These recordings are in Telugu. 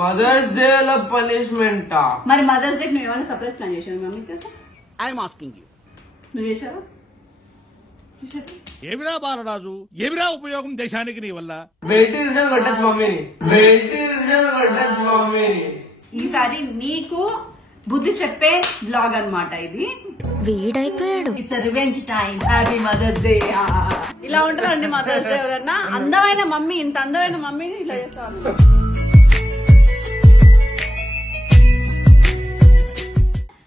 మదర్స్ డే లో పనిష్మెంట్. మరి మదర్స్ డే నువ్వు ఏమైనా సర్ప్రైజ్ ప్లాన్ చేసావు మమ్మీ కోసం? I'm asking you. నువ్వు చేసావా? ఏమిరా బాలరాజు, ఏమిరా ఉపయోగం దేశానికి నీ వల్ల? ఈసారి నీకు బుద్ధి చెప్పే బ్లాగ్ అన్నమాట ఇది. వీడైపోయాడు. It's revenge time. Happy mother's day. ఇలా ఉంటుందండి మదర్స్ డే. ఎవరన్నా అందమైన మమ్మీ, ఇంత అందమైన మమ్మీని ఇలా చేస్తాను.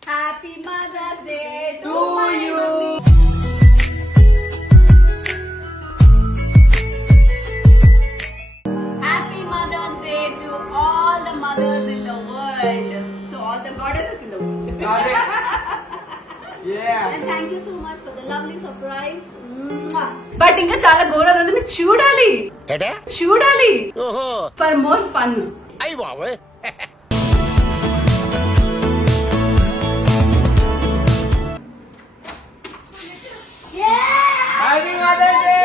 Happy mother's day to you. Happy Mother's Day to all the mothers in the world. So all the goddesses in the world. Yeah. And thank you so much for the lovely surprise. But ఇంకా చాలా ఘోరాలు ఉన్నాయి, మీరు చూడాలి. చూడాలి. ఓహో. For more fun. అయ్య బాబోయ్. Happy Mother's Day.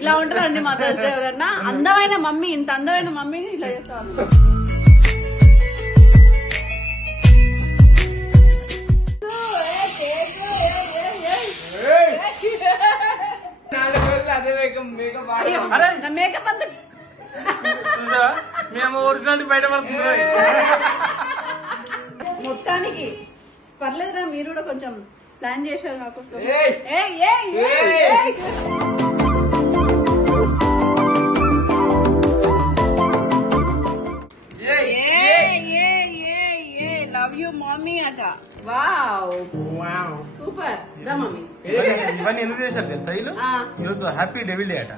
ఇలా ఉంటుందండి మదర్స్ డే. ఎవరన్నా అందమైన మమ్మీ, ఇంత అందమైన మమ్మీని ఇలా చేస్తాను. నా మేకప్ అంతా మేము ఒరిజినల్ బయట పడుతుంది. మొత్తానికి పర్లేదురా, మీరు కూడా కొంచెం ప్లాన్ చేశారు నా కోసం. లవ్ యూ మమ్మీ అట. Wow super. దా మమ్మీ. ఇవన్నీ ఎందుకు చేశారు తెలుసా? ఈరోజు హ్యాపీ డెవిల్ డే అట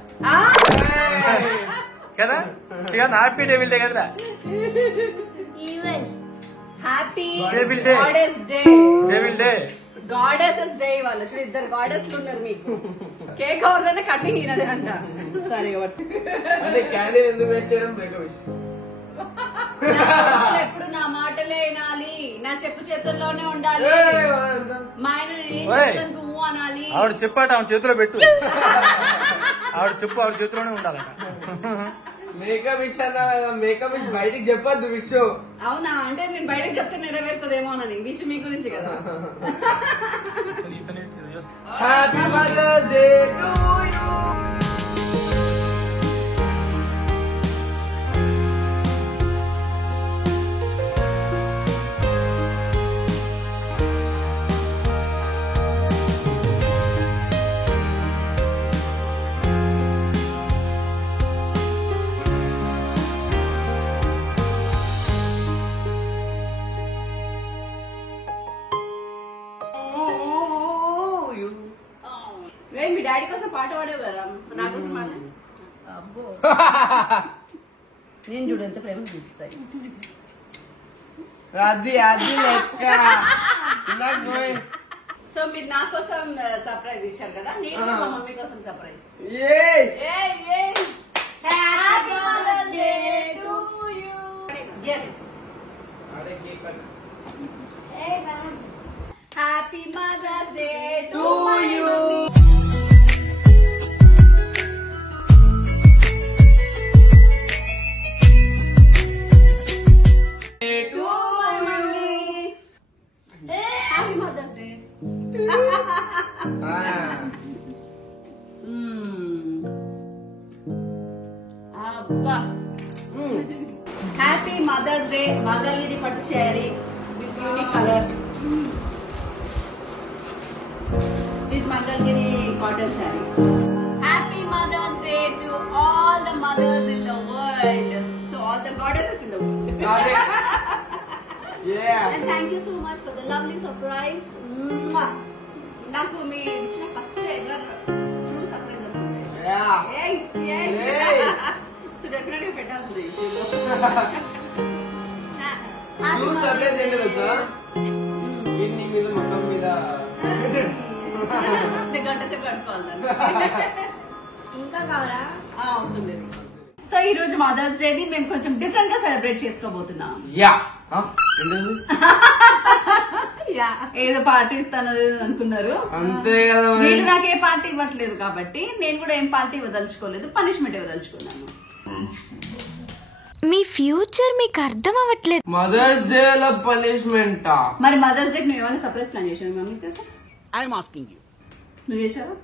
కదా? హ్యాపీ డెవిల్ డే కదరా? Happy devil day. Goddess day. Devil day. Goddesses day వాళ్ళ చూడు, ఇద్దరు గాడెస్లు ఉన్నారు మీకు. కేక్ ఎవరిదైనా కటింగ్ ఈయనదే అంట. సరే అంటే క్యాండిల్ ఎందుకు వేస్ట్ చేయడం? ఎప్పుడు నా మాటలే వినాలి, నా చెప్పు చేతుల్లోనే ఉండాలి. మా ఆయన అనాలి. ఆవిడ చెప్పాట ఆవిడ చేతిలో పెట్టు. ఆవిడ చెప్పు ఆవిడ చేతిలోనే ఉండాలట. మేకప్ ఇష్టా? మేకప్ ఇచ్చి బయటికి చెప్పద్దు విషయం. అవునా? అంటే నేను బయటకు చెప్తే నెరవేరుతుందేమోనని. విషయం మీ గురించి కదా. Happy mother's day to you. మీ డాడీ కోసం పాట పాడేవు కదా, నా కోసం పాట. అబ్బో నేను చూడు ఎంత ప్రేమ చూపిస్తాయి. అది లెక్క. సో మీరు నా కోసం సర్ప్రైజ్ ఇచ్చారు కదా, నేను మా మమ్మీ కోసం surprise. Happy mother's day to you. yes. Happy mother's day to you. Happy Mother's Day. అబ్బా. Happy mother's day. మంగళగిరి పట్టు sari with unique colour, with Mangalagiri cotton sari. Happy mother's day to all the mothers in the world. So all the goddesses in the world. And thank you so much for the lovely surprise. నాకు మీరు ఇచ్చిన first ever true surprise so definite గా పెట్టాల్సింది. గంట సేపు కట్టుకోవాలి. ఇంకా కావాలా? అవసరం లేదు. సో ఈ రోజు మదర్స్ డే ని మేము కొంచెం డిఫరెంట్ గా సెలబ్రేట్ చేసుకోబోతున్నాం. ఏదో పార్టీ ఇస్తాను అనుకున్నారు, అంతే కదా. మీరు నాకు ఏ పార్టీ ఇవ్వట్లేదు కాబట్టి నేను కూడా ఏం పార్టీ ఇవ్వదలుచుకోలేదు, పనిష్మెంట్ ఇవ్వదలుచుకున్నాను. మీ ఫ్యూచర్ మీకు అర్థం అవ్వట్లేదు. మదర్స్ డే లో పనిష్మెంట్. మరి మదర్స్ డే నువ్వు ఏమైనా సర్ప్రైజ్ ప్లాన్ చేసావు మమ్మీ కోసం? I'm asking you. నువ్వు చేసావా?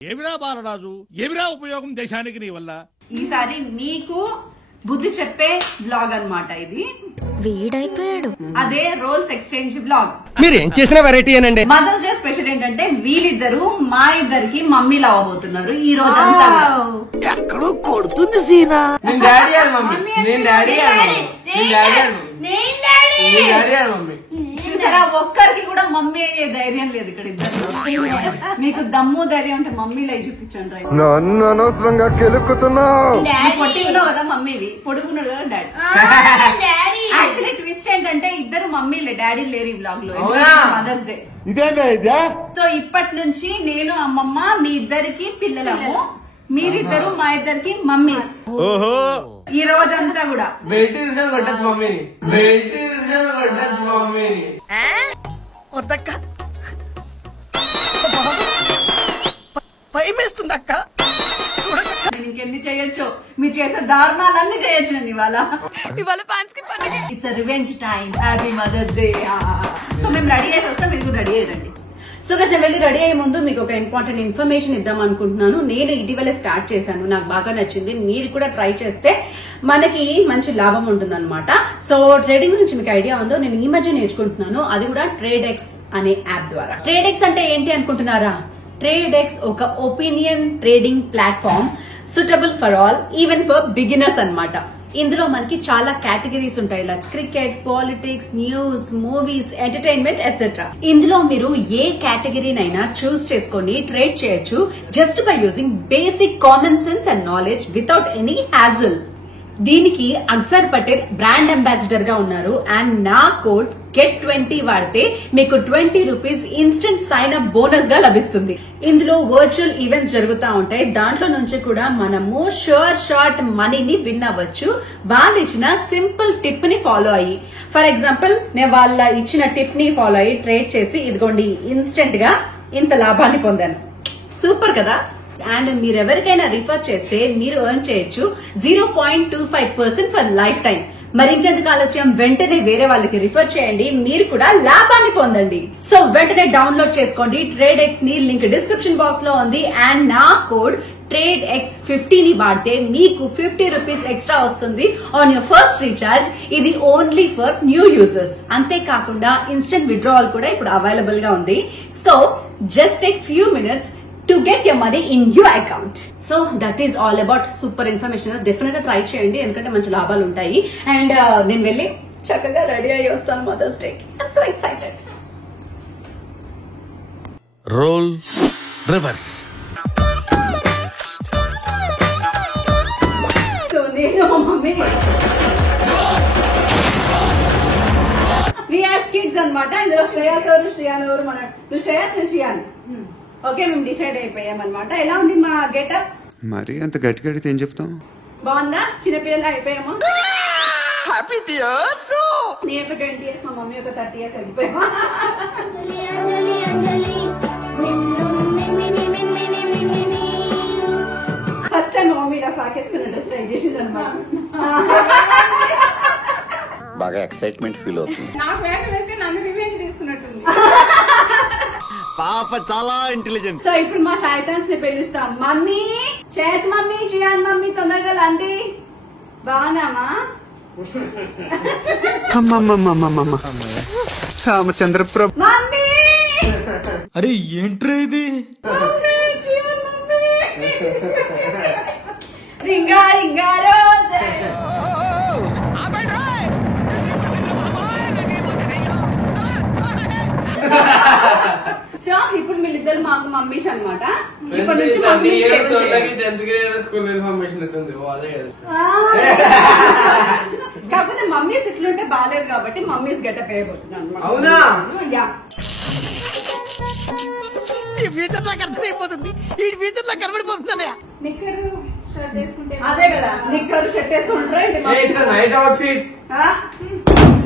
ఏమిరా బాలరాజు, ఏమిరా ఉపయోగం దేశానికి నీ వల్ల? ఈసారి మీకు బుద్ధి చెప్పే బ్లాగ్ అన్నమాట ఇది. వీడైపోయాడు. అదే రోల్స్ ఎక్స్చేంజ్ బ్లాగ్. మీరు ఏం చేసిన వెరైటీ అనండి. మదర్స్ డే స్పెషల్ ఏంటంటే వీరిద్దరు మా ఇద్దరికి మమ్మీలు అవ్వబోతున్నారు ఈ రోజు అంతా. ఎక్కడో కొడుతుంది సీనా. నేను డాడీ అని మమ్మీ, నేను డాడీ అని మమ్మీ, నేను డాడీ అని మమ్మీ, నేను డాడీ అని మమ్మీ. చూసారా, ఒక్కరికి కూడా మమ్మీ అయ్యే ధైర్యం లేదు ఇక్కడ ఇద్దరు. మీకు దమ్ము ధైర్యం అంటే మమ్మీలో చూపించండి. నన్ను అనవసరంగా కెలుక్కుతున్నావు. పొట్టిగున్నావు కదా మమ్మీవి, పొడుగున్నాడు కదా డాడీ. యాక్చువల్లీ ట్విస్ట్ ఏంటంటే ఇద్దరు మమ్మీలే, డాడీ లేరు ఈ బ్లాగ్ లో. Mothers day. సో ఇప్పటి నుంచి నేను అమ్మమ్మ, మీ ఇద్దరికి పిల్లలము, మీరిద్దరు మా ఇద్దరికి మమ్మీస్. ఈ రోజంతా కూడా బెల్ట్ తీసుకొని కొట్టచ్చు మమ్మీని, బెల్ట్ తీసుకొని కొట్టచ్చు మమ్మీని. వద్దక్క, భయమేస్తుందక్క. నేను ఇంకెన్ని చేయొచ్చు, మీరు చేసే దారుణాలన్నీ చేయొచ్చు నేను ఇవాళ ఫ్యాన్స్ కి. It's revenge time. Happy mother's day. So మేము రెడీ చేసి వస్తాం, మీరు కూడా రెడీ అయ్యండి. సో నేను వెళ్ళి రెడీ అయ్యే ముందు మీకు ఒక ఇంపార్టెంట్ ఇన్ఫర్మేషన్ ఇద్దాం అనుకుంటున్నాను. నేను ఇటీవలే స్టార్ట్ చేశాను, నాకు బాగా నచ్చింది. మీరు కూడా ట్రై చేస్తే మనకి మంచి లాభం ఉంటుంది అనమాట. సో ట్రేడింగ్ గురించి మీకు ఐడియా ఉందో, నేను ఈ మధ్య నేర్చుకుంటున్నాను, అది కూడా ట్రేడెక్స్ అనే యాప్ ద్వారా. ట్రేడెక్స్ అంటే ఏంటి అనుకుంటున్నారా? ట్రేడెక్స్ ఒక opinion trading platform, suitable for all, even for beginners అన్నమాట. ఇందులో మనకి చాలా కేటగిరీస్ ఉంటాయి, like cricket, politics, news, movies, entertainment etcetera. ఇందులో మీరు ఏ కేటగిరీనైనా చూస్ చేసుకొని ట్రేడ్ చేయొచ్చు, just by using basic common sense and knowledge without any hassle. దీనికి అక్సర్ పటేల్ బ్రాండ్ అంబాసిడర్ గా ఉన్నారు. అండ్ నా కోడ్ GET20 వాడితే మీకు 20 rupees instant sign up bonus గా లభిస్తుంది. ఇందులో వర్చువల్ ఈవెంట్స్ జరుగుతూ ఉంటాయి, దాంట్లో నుంచి కూడా మనము షూర్ షార్ట్ మనీని విన్ అవ్వచ్చు, వాళ్ళు ఇచ్చిన సింపుల్ టిప్ ని ఫాలో అయ్యి. ఫర్ ఎగ్జాంపుల్, నేను వాళ్ళ ఇచ్చిన టిప్ ని ఫాలో అయ్యి ట్రేడ్ చేసి ఇదిగోండి ఇన్స్టెంట్ గా ఇంత లాభాన్ని పొందాను. సూపర్ కదా. అండ్ మీరు ఎవరికైనా రిఫర్ చేస్తే మీరు ఎర్న్ చేయొచ్చు 0.25% ఫర్ లైఫ్ టైం. మరి ఇంకెందుకు ఆలస్యం, వెంటనే వేరే వాళ్ళకి రిఫర్ చేయండి, మీరు కూడా లాభాన్ని పొందండి. సో వెంటనే డౌన్లోడ్ చేసుకోండి ట్రేడెక్స్ ని, లింక్ డిస్క్రిప్షన్ బాక్స్ లో ఉంది. అండ్ నా కోడ్ TRADEX50 ని వాడితే మీకు 50 రూపీస్ ఎక్స్ట్రా వస్తుంది ఆన్ యువర్ ఫస్ట్ రీఛార్జ్. ఇది ఓన్లీ ఫర్ న్యూ యూజర్స్. అంతేకాకుండా ఇన్స్టెంట్ విత్డ్రావల్ కూడా ఇప్పుడు అవైలబుల్ గా ఉంది. So just take few minutes to get your money in your account. So that is all about super information. Definitely try చేయండి, ఎందుకంటే మంచి లాభాలు ఉంటాయి. అండ్ నేను వెళ్ళి చక్కగా రెడీ అయ్యి వస్తాను మదర్స్ డే కి. I'm so excited. Role reverse. So నేను మమ్మీ రియాస్ కిడ్స్ అన్నమాట. ఇందులో శ్రేయాస్ ఎవరు, శ్రియాన్ ఎవరు, మన నువ్వు శ్రేయాస్ నుంచి శ్రియాన్. ఓకే, మేము డిసైడ్ అయిపోయాం అనమాట. ఎలా ఉంది మా గెటప్? మరి అంత గట్టి గడితే ఏం చెప్తాం? బాగుందా? చిన్నపిల్లలు అయిపోయామా? Happy years. నీ ఒక 20 years, మా మమ్మీ ఒక 30 years అయిపోయామా? ఫస్ట్ టైం మా మమ్మీ ఇలా పాకేసుకుని డ్రెస్ ట్రై చేసింది అనమాట. బాగా ఎక్సైట్మెంట్ ఫీల్ అవుతుంది. నాకు వేషం వేస్తే నన్ను రివెంజ్ తీసుకున్నట్టుంది. పాప చాలా ఇంటెలిజెంట్. సో ఇప్పుడు మా షైతాన్స్ ని పిలుస్తాం. మమ్మీ, చేచ్ మమ్మీ, చియాన్ మమ్మీ, తొందరగా రండి. బాగున్నామా? రామచంద్ర ప్రభు. మమ్మీ, అరే ఏంట్రా ఇది? Mummy, Chiyan mummy. Ring a ring a roses. So ఇప్పుడు వీళ్ళిద్దరు మాకు మమ్మీస్ అనమాట. ఇప్పటి నుంచి మమ్మీ స్కూల్ ఇన్ఫర్మేషన్ ఉంటుంది. కాకపోతే మమ్మీస్ ఇట్లుంటే బాగాలేదు కాబట్టి మమ్మీస్ గెటప్ వేయబోతున్నాను అనమాట. అవునా? యా. ఈ ఫ్యూచర్ నాకు అర్థమైపోతుంది, ఈ ఫ్యూచర్ నాకు కనబడిపోతుందన్నయ్య. నిక్కరు అదే కదా నిక్కరు షర్ట్ వేసుకుంటారా నైట్ అవుట్ ఫిట్.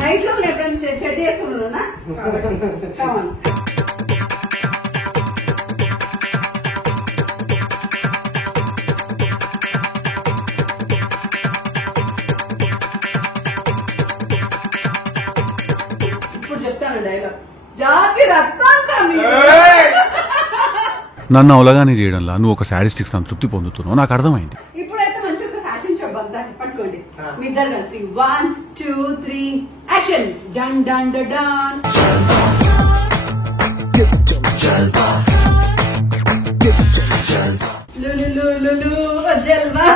నైట్ లో ఎప్పుడైనా షర్ట్ వేసుకుంటున్నా. ఇప్పుడు చెప్తాను డైలాగ్. జాతి రత్నాంగా నన్ను అవలగానే చేయడంలా నువ్వు ఒక సాడిస్టిక్ సంతృప్తి పొందుతున్నావు, నాకు అర్థమైంది. ఇప్పుడైతే మంచిగా ఫ్యాషన్ షో బందాన్ని పట్టుకోండి మీ ఇద్దరు కలిసి. 1 2 3 యాక్షన్. Done done done. జల్వా.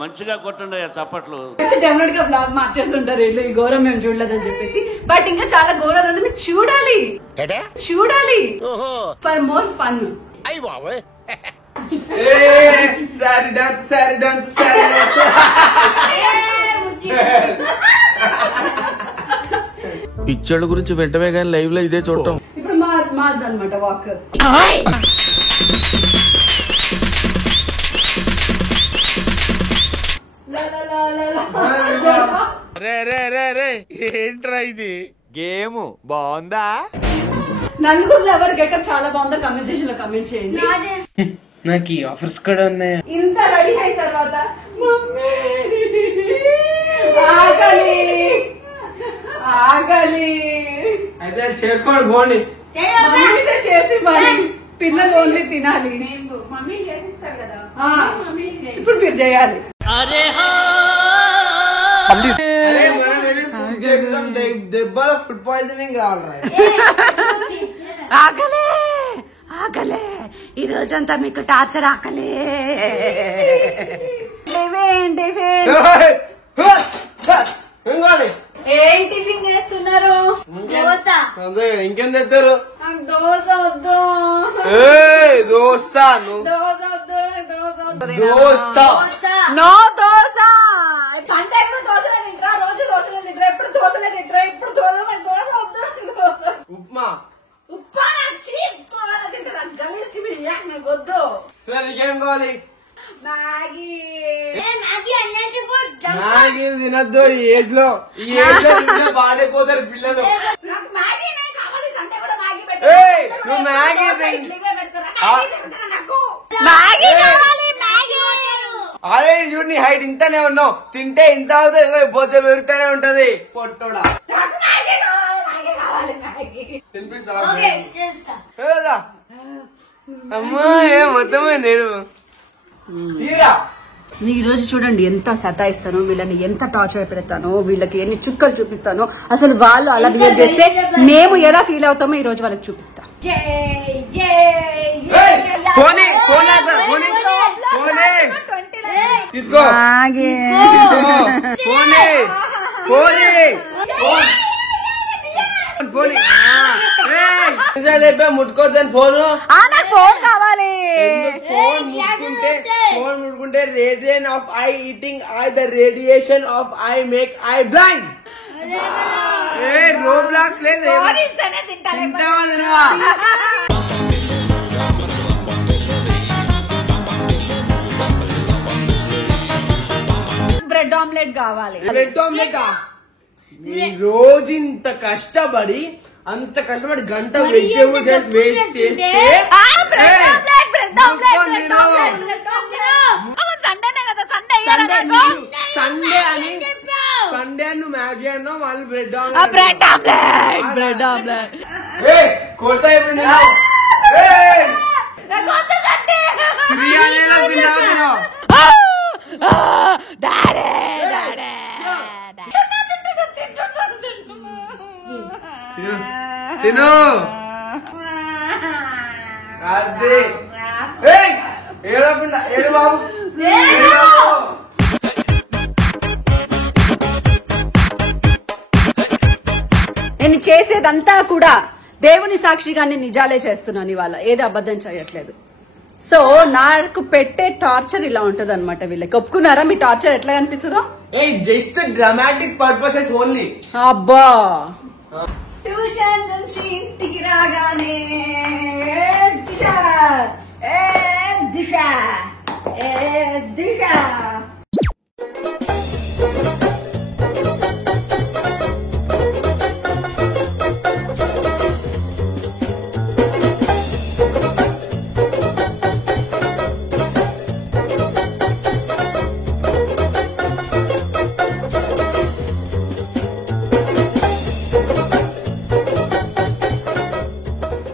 మంచిగా కొట్టండి చప్పట్లు. డెఫినెట్ గా బ్లాగ్ మార్చేస్తుంటారు వీళ్ళు, ఈ ఘోరం మేము చూడలేదని చెప్పేసి. బట్ ఇంకా చాలా ఘోరాలు మీరు చూడాలి చూడాలి for more fun. Sari dance sari dance sari dance. పిచ్చోళ్ళ గురించి వెంటనే కానీ లైవ్ లో ఇదే చూడటం. ఇప్పుడు మాదనమాట వాక్. ఏంట్రా ఇది గేమ్ బాగుందా? నలుగురులో ఎవరు గెటప్ చాలా బాగుందో కమెంట్ సెక్షన్ లో కమెంట్ చేయండి. నాకు ఈ ఆఫర్స్ కూడా ఉన్నాయి. ఇంత రెడీ అయిన తర్వాత మమ్మీ ఆకలి ఆకలి అయితే చేసుకోండి పోండి. మమ్మీ చేసి మరి పిల్లలు ఓన్లీ తినాలి. మమ్మీ చేసిస్తారు కదా, ఇప్పుడు మీరు చేయాలి. దెబ్బల ఫుడ్ పాయిజనింగ్ రావాలి. ఆకలే ఆకలే ఈ రోజంతా మీకు టార్చర్. ఆకలే ఏం టిఫిన్ చేస్తున్నారు? ఇంకేం తెస్తారు? దోశ వద్దు. దోశ దోశ వద్దు. దోశ నో దోశ. సండే కూడా దోశలే తింటా, రోజు దోశలే తింటా, ఎప్పుడు దోశలే తింటా, ఇప్పుడు దోశ వద్దు. దోశ ఉప్మా ఉప్మా తింటా గణేష్కి మీరు నాకు వద్దు. సరే నీకేం కావాలి? మ్యాగీ. మ్యాగీ తినద్దు ఈ ఏజ్ లో. ఈ ఏజ్ లో తింటే పాడైపోతారు పిల్లలు. నాకు మ్యాగీ కావాలి. సండే కూడా మ్యాగీ ఏయ్, నువ్వు మ్యాగీ తిను. మ్యాగీ కావాలి. మ్యాగీ ఆల్రెడీ చూడు నీ హైట్ ఇంతనే ఉన్నావు, తింటే ఇంత అవుతుంది, పోతే పెరుగుతూనే ఉంటది పొట్టోడా. తినిపిస్తా అమ్మా. ఏం మొత్తమైంది తీరా. ఈ రోజు చూడండి ఎంత సతాయిస్తానో వీళ్ళని, ఎంత టార్చర్ పెడతానో, వీళ్ళకి ఎన్ని చుక్కలు చూపిస్తానో. అసలు వాళ్ళు అలా బిహేవ్ చేస్తే మేము ఎలా ఫీల్ అవుతామో ఈ రోజు వాళ్ళకి చూపిస్తాం. తీసుకో ముట్టుకోద్దని ఫోన్. ఫోన్ కావాలి. ఫోన్ ముట్టుకుంటే radiation of I eating I the radiation of I make I blind. Roblox లేదు బ్రెడ్ ఆమ్లెట్ కావాలి. Bread omelette. రోజు ఇంత కష్టపడి గంట వెజిటేబుల్స్ వేస్ట్ చేస్తే సండే నువ్వు మ్యాగీ అన్నో వాళ్ళు బ్రెడ్ ఆమ్లెట్ కొడతా. తిను అదే ఏడకుండా ఏడు బాబు. నేను చేసేదంతా కూడా దేవుని సాక్షిగా నేను నిజాలే చేస్తున్నాను. ఇవాళ ఏది అబద్ధం చేయట్లేదు. సో నాకు పెట్టే టార్చర్ ఇలా ఉంటది అనమాట. వీళ్ళకి ఒప్పుకున్నారా? మీ టార్చర్ ఎట్లా అనిపిస్తుందో? Just dramatic purposes only. అబ్బా ట్యూషన్ నుంచి ఇంటికి రాగానే దిశ దిశ.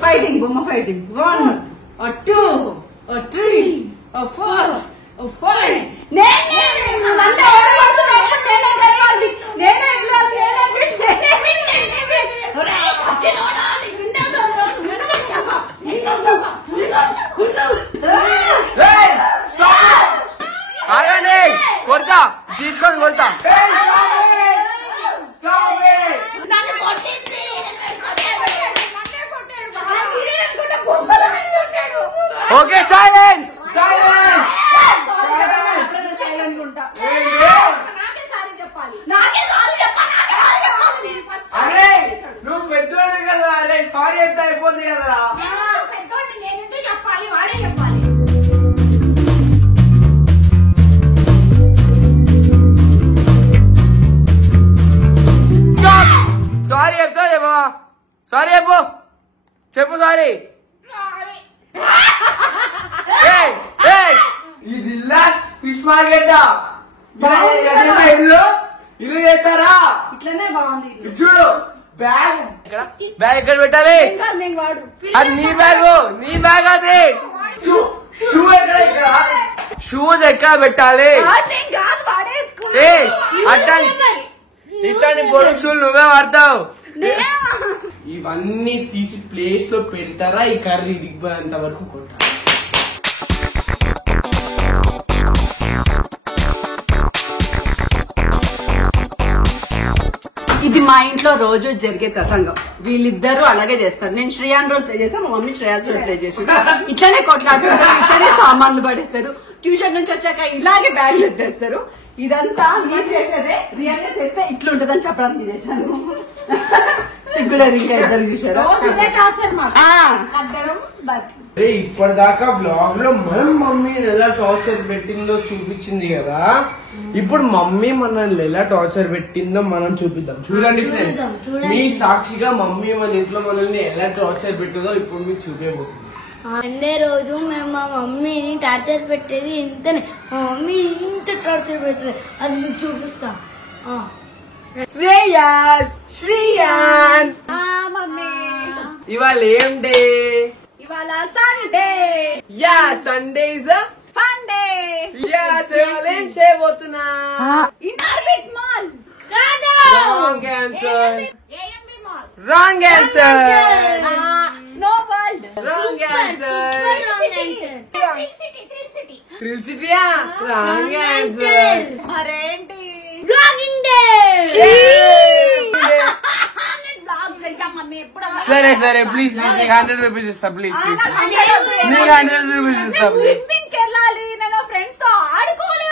Fighting, Bumma fighting. 1 or 2 or 3 or 4 or 5. నేనే నన్ను ఓడగొడుతున్నావు. నేనే గెలవాలి. నేనే వెళ్ళాలి. నేనే విన్. నేనే విన్. నేనే విన్. ఒరేయ్ సచ్చినోడా నీ విండోతో నిన్ను చెప్పా. ఏయ్ స్టాప్. ఆగండి. కొడతా. తీసుకొని కొడతా. Stop it. నన్ను కొట్టింది. Okay silence. సైలెన్స్. అరే నువ్వు పెద్దోడు కదా. అరే సారీ అయితే అయిపోద్ది కదరా. చెప్పాలి వాడే చెప్పాలి. సారీ చెప్తావు చెప్పా. సారీ చెప్పు. చెప్పు సారీ. ఇది లాస్ట్ ఫిష్ మార్కెట్. ఇల్లు ఇల్లు చేస్తారా? ఇట్లనే బాగుంది. చూడు బ్యాగ్ బ్యాగ్ ఎక్కడ పెట్టాలి? నేను వాడు అది నీ బ్యాగ్. నీ బ్యాగ్ అది. షూ ఎక్కడ? ఇక్కడ షూస్ ఎక్కడ పెట్టాలి? ఏ ఇట్లాంటి పొడుగు షూలు నువ్వే వాడతావు. ఇవన్నీ తీసి ప్లేస్ లో పెడతారా? ఈ కర్రీ దిగ్బంత వరకు కొట్టాలి. ఇది మా ఇంట్లో రోజు జరిగే తతంగం. వీళ్ళిద్దరూ అలాగే చేస్తారు. నేను శ్రేయాన్ రోల్ ప్లే చేస్తాను, మా మమ్మీ శ్రేయాస్ రోల్ ప్లే చేసి ఇట్లానే కొట్లాడుతుంటారు. ఇట్లానే సామాన్లు పడేస్తారు. ట్యూషన్ నుంచి వచ్చాక ఇలాగే బ్యాగ్లు ఎత్తేస్తారు. ఇదంతా నేను చేసేదే. రియల్ గా చేస్తే ఇట్లుంటదని చెప్పడానికి చేశాను. సిగ్గులేదు ఇంకా ఇద్దరు చూసారా? ఇప్పటిదాకా బ్లాగ్ లో మనం మమ్మీని ఎలా టార్చర్ పెట్టిందో చూపించింది కదా. ఇప్పుడు మమ్మీ మనల్ని ఎలా టార్చర్ పెట్టిందో మనం చూపిద్దాం. చూడండి ఫ్రెండ్స్, మీ సాక్షిగా మమ్మీ మన ఇంట్లో మనల్ని ఎలా టార్చర్ పెట్టిందో ఇప్పుడు మీకు చూపించబోతుంది. సండే రోజు మేము మా మమ్మీని టార్చర్ పెట్టేది ఇంతనే. మా మమ్మీ ఇంత టార్చర్ పెట్టేది అది మీకు చూపిస్తాం. శ్రేయాస్ శ్రీయాన్ మమ్మీ ఇవాళ ఏం డే? ఇవాళ Sunday. Yeah Sunday is a fun day. Yeah ఇవాళ ఏం చేయబోతున్నా? Inorbit mall. Wrong answer. AMB mall. Wrong answer. Snow world. Wrong answer. Thrill సిటీయా? Wrong answer. మరేంటి? Blogging day. సరే సరే ప్లీజ్ ప్లీజ్ నీకు 100 రూపీస్ ఇస్తా. ప్లీజ్ ప్లీజ్ నీకు 100 రూపీస్ ఇస్తా. స్విమ్మింగ్ వెళ్ళాలి. నేను ఫ్రెండ్స్ తో ఆడుకోవాలి.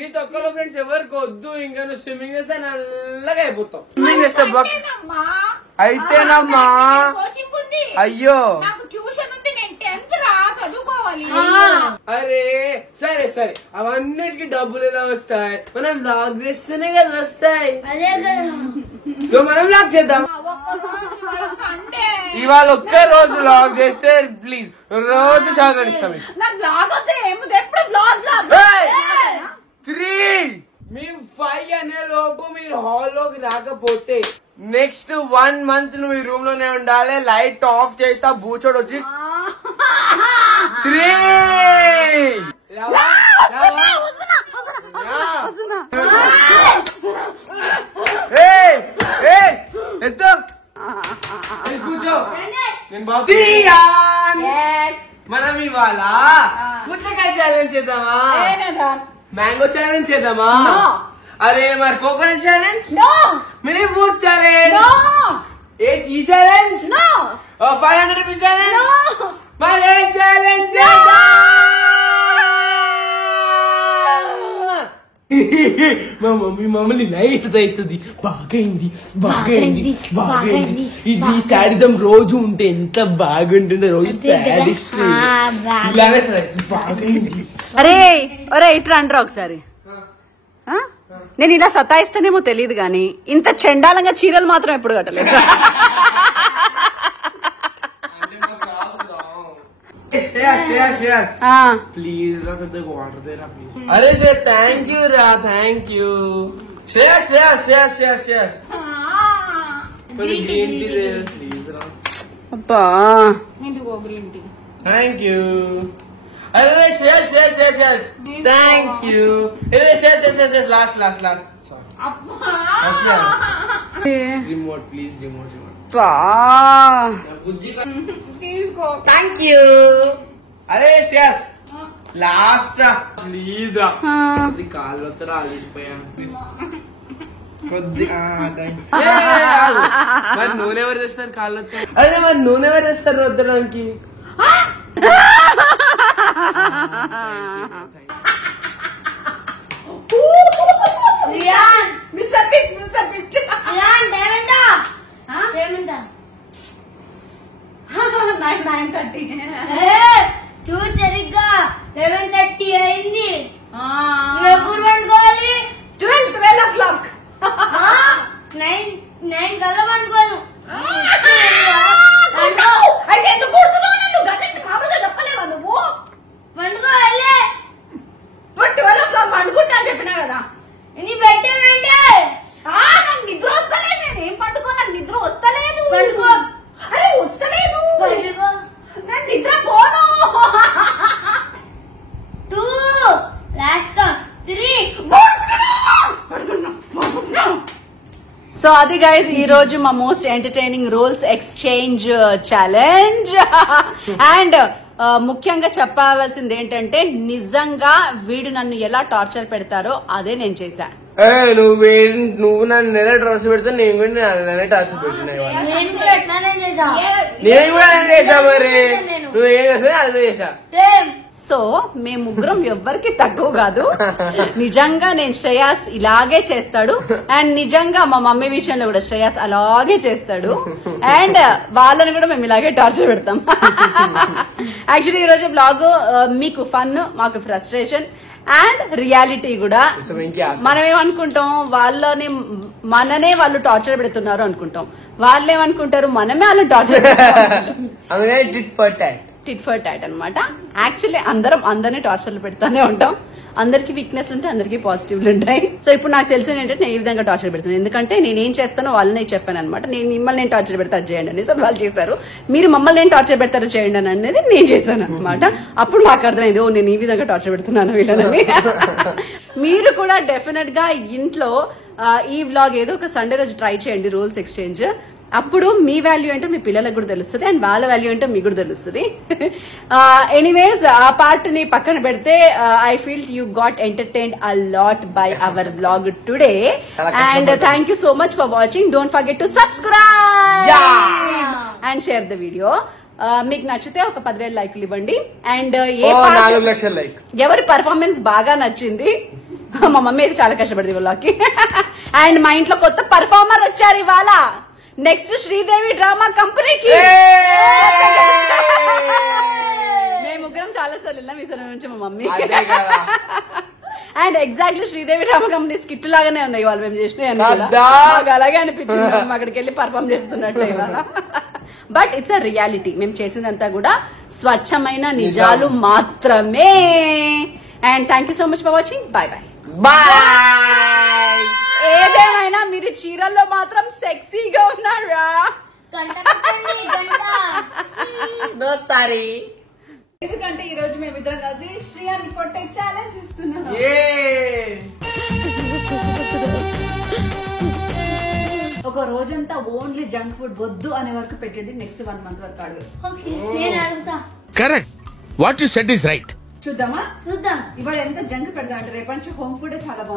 నీ తొక్కలో ఫ్రెండ్స్ ఎవరికి వద్దు. ఇంకా నువ్వు స్విమ్మింగ్ చేస్తే నల్లగా అయిపోతావు. స్విమ్మింగ్ చేస్తే అయితేనమ్మా. అయ్యో ట్యూషన్ ఉంది. నేను 10th రా చదువుకోవాలి. అరే సరే సరే అవన్నిటికి డబ్బులు ఎలా వస్తాయి? మనం బ్లాగ్ చేస్తేనే కదా వస్తాయి. అదే కదా. సో మనం బ్లాగ్ చేద్దాం. ఇవాళ ఒక్క రోజు బ్లాగ్ చేస్తే ప్లీజ్ రోజు చాక్లెట్ ఇస్తాం. నాకు బ్లాగ్ వద్దు. ఏముంది ఎప్పుడు బ్లాగ్ 3 మేము 5 అనే లోపు మీరు హాల్ లోకి రాకపోతే నెక్స్ట్ 1 మంత్ నువ్వు ఈ రూమ్ లోనే ఉండాలి. లైట్ ఆఫ్ చేస్తా. బూచోడు వచ్చి 3 ఎత్తు కూర్చో. మనం ఇవాళ పుచ్చకాయ ఛాలెంజ్ చేద్దామా? మ్యాంగో ఛాలెంజ్ చేద్దామా? అరే మరి coconut challenge? Mini fruit challenge? ఈ ఛాలెంజ్? 500 rupees challenge? మరి ఏ ఛాలెంజ్ చేద్దాం? మా మమ్మీ మమ్మల్ని ఇలా ఇస్తుంది బాగైంది బాగైంది బాగైంది. ఇది శాడిజం రోజు ఉంటే ఎంత బాగుంటుందో. రోజు శాడిస్ట్ ఇలానే బాగైంది. అరే ఒరే ఇట్లా అంటారా ఒకసారి. నేను ఇలా సతాయిస్తేనేమో తెలియదు గానీ ఇంత చెండాలంగా చీరలు మాత్రం ఎప్పుడు కట్టలేదు. ప్లీజ్ రా పెద్దగా వాటర్ దేరా ప్లీజ్. అరే శ్రేయస్ థ్యాంక్ యూ రా thank you. Shreyas Shreyas Shreyas Shreyas Shreyas green tea please రా. అబ్బా థ్యాంక్ యూ. అరే శ్రేయస్ శ్రేయస్ శ్రేయస్ శ్రేయస్ థ్యాంక్ యూ. అరే Shreyas Shreyas Shreyas last last last remote please remote remote. తీసుకో. Thank you. అరే శ్రేయస్ లాస్ట్ రా ప్లీజ్ రా. కొద్ది కాళ్ళు వస్తారా అలిసిపోయాను కొద్ది. మరి నూనె ఎవరు తెస్తారు కాళ్ళు వస్తారు? అదే మరి నూనె ఎవరు తెస్తారు వద్దడానికి? చూడు సరిగ్గా 11:30 అయింది. ఎప్పుడు పండుకోవాలి? 12 o'clock. 9 కల్లా పండుకోను. అయితే ఎందుకు కూర్చున్నావు? నన్ను గంటకి మామూలుగా చెప్పలేవా నువ్వు? పండుకోవాలి. 12 o'clock పండుకుంటా అని చెప్పినా కదా. నీ పెట్టానంటే నాకు నిద్ర వస్తలేదు. నేనేం పండుకో, నాకు నిద్ర వస్తలేదు. పండుకో. అరే వస్తలేదు. పండుకో. నేను నిద్ర పోను. 2 లాస్ట్ 3. సో అది గైస్ ఈ రోజు మా most entertaining roles exchange challenge. And ముఖ్యంగా చెప్పవలసింది ఏంటంటే నిజంగా వీడు నన్ను ఎలా టార్చర్ పెడతారో అదే నేను చేశా. నువ్వు నన్ను నెల డ్రెస్ పెడితే నేను కూడా నెల టార్చర్ పెట్టినా. నేను కూడా ఎట్లానే చేసా. నేను కూడా చేసా. మరి నువ్వేం చేస్తా అదే చేసా. సేమ్. సో మేము ముగ్గురం ఎవ్వరికి తక్కువ కాదు. నిజంగా నేను శ్రేయాస్ ఇలాగే చేస్తాడు. అండ్ నిజంగా మా మమ్మీ విషయంలో కూడా శ్రేయాస్ అలాగే చేస్తాడు. అండ్ వాళ్ళని కూడా మేము ఇలాగే టార్చర్ పెడతాం. యాక్చువల్లీ ఈ రోజు బ్లాగ్ మీకు ఫన్, మాకు ఫ్రస్ట్రేషన్ అండ్ రియాలిటీ కూడా. మనం ఏమనుకుంటాం, మననే వాళ్ళు టార్చర్ పెడుతున్నారు అనుకుంటాం. వాళ్ళు ఏమనుకుంటారు, మనమే వాళ్ళని టార్చర్ టిట్ ఫర్ టాట్ అనమాట. యాక్చువల్లీ అందరినీ టార్చర్లు పెడతానే ఉంటాం. అందరికి వీక్నెస్ ఉంటే అందరికి పాజిటివ్లు ఉంటాయి. సో ఇప్పుడు నాకు తెలిసింది ఏంటంటే నేను ఈ విధంగా టార్చర్ పెడతాను. ఎందుకంటే నేనేం చేస్తానో వాళ్ళనే చెప్పాను అనమాట. నేను మిమ్మల్ని నేను టార్చర్ పెడతా చేయండి అనేసి వాళ్ళు చేశారు. మీరు మమ్మల్ని నేను టార్చర్ పెడతారు చేయండి అని అనేది నేను చేశాను అనమాట. అప్పుడు నాకు అర్థమైంది, ఓ నేను ఈ విధంగా టార్చర్ పెడుతున్నాను వీళ్ళని. మీరు కూడా డెఫినెట్ గా ఇంట్లో ఈ వ్లాగ్ ఏదో ఒక సండే రోజు ట్రై చేయండి, రోల్స్ ఎక్స్చేంజ్. అప్పుడు మీ వాల్యూ ఏంటో మీ పిల్లలకు కూడా తెలుస్తుంది అండ్ వాళ్ళ వాల్యూ ఏంటో మీకు కూడా తెలుస్తుంది. ఎనీవేస్ ఆ పార్ట్ ని పక్కన పెడితే I feel you got entertained a lot by our vlog today. And thank you so much for watching. Don't forget to subscribe and share the video. మీకు నచ్చితే ఒక 10,000 లైకులు ఇవ్వండి. అండ్ 4 లక్షల లైక్ ఎవరి పర్ఫార్మెన్స్ బాగా నచ్చింది, మా మమ్మీ అయితే చాలా కష్టపడింది వ్లాగ్కి. అండ్ మా ఇంట్లో కొత్త పర్ఫార్మర్ వచ్చారు ఇవాళ. నెక్స్ట్ శ్రీదేవి డ్రామా కంపెనీకి మేము ముగ్గురం చాలా సార్లు వెళ్ళాం ఈ సార్ నుంచి మా mummy. And exactly Sridevi drama company skit లాగానే ఉన్నాయి వాళ్ళు మేము చేసినాయి. అలాగే అనిపించింది మేము అక్కడికి వెళ్ళి పర్ఫార్మ్ చేస్తున్నట్టు ఇవాళ. But it's a reality. మేము చేసిందంతా కూడా స్వచ్ఛమైన నిజాలు మాత్రమే. And thank you so much for watching. Bye bye bye. ఏదేమైనా మీరు చీరల్లో మాత్రం సెక్సీగా ఉన్నారా? ఎందుకంటే ఈ రోజు మేమిద్దరం కలిసి శ్రీయాన్ని కొట్టే ఛాలెంజ్ ఇస్తున్నాం. ఒక రోజంతా ఓన్లీ జంక్ ఫుడ్ వద్దు అనే వరకు పెట్టండి. నెక్స్ట్ 1 month వరకు అడుగు. Correct. What you said is right. చూద్దామా? చూద్దాం. ఇవాళ ఎంత జంక్ పెడదాం అంటే రేపటి నుంచి హోమ్ ఫుడ్ చాలా బాగుంది.